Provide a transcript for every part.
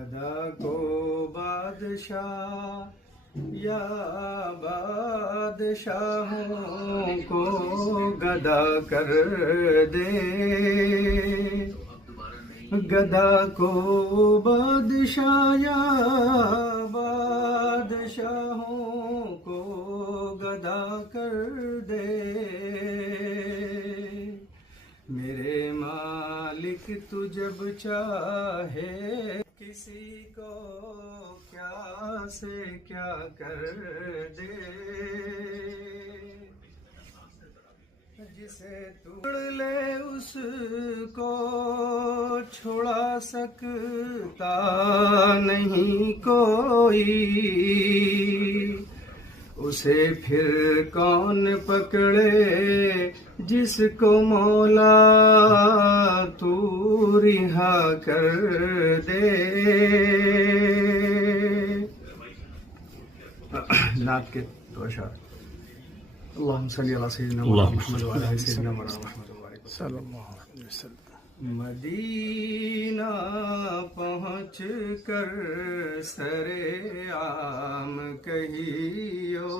گدا کو بادشاہ یا بادشاہوں کو گدا کر دے، گدا کو بادشاہ یا بادشاہوں کو گدا کر دے، میرے مالک تو جب چاہے کسی کو کیا سے کیا کر دے، جسے توڑ لے اس کو چھڑا سکتا نہیں کوئی، اسے پھر کون پکڑے جس کو مولا تو رہا کر دے۔ نعت کے دو اشعار۔ اللہم صلی علی سیدنا محمد وعلی آل سیدنا محمد صلی اللہ علیہ وسلم۔ مدینہ پہنچ کر سر عام کہیو،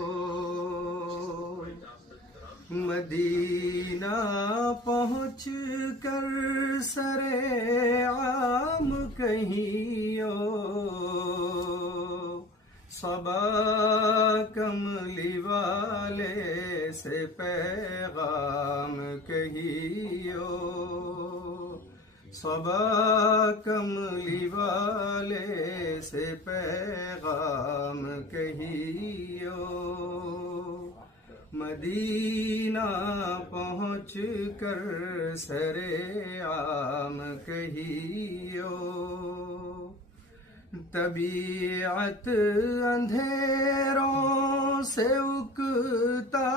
مدینہ پہنچ کر سر عام کہیو، صبا کملی والے سے پیغام کہیو، صبا کملی والے سے پیغام کہیو، مدینہ پہنچ کر سر عام کہیو، طبیعت اندھیروں سے اکتا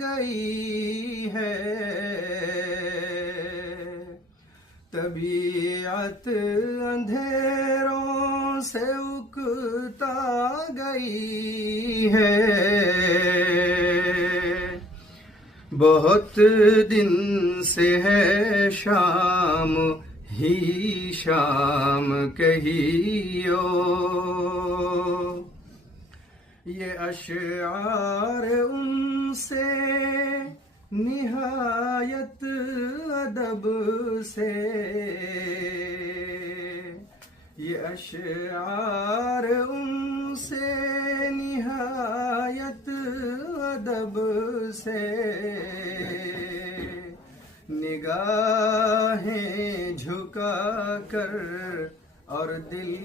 گئی ہے، طبیعت اندھیروں سے اکتا گئی ہے، بہت دن سے ہے شام ہی شام کہیو، یہ اشعار ان سے نہایت ادب سے، یہ اشعار ان سے نہایت ادب سے، نگاہیں جھکا کر اور دل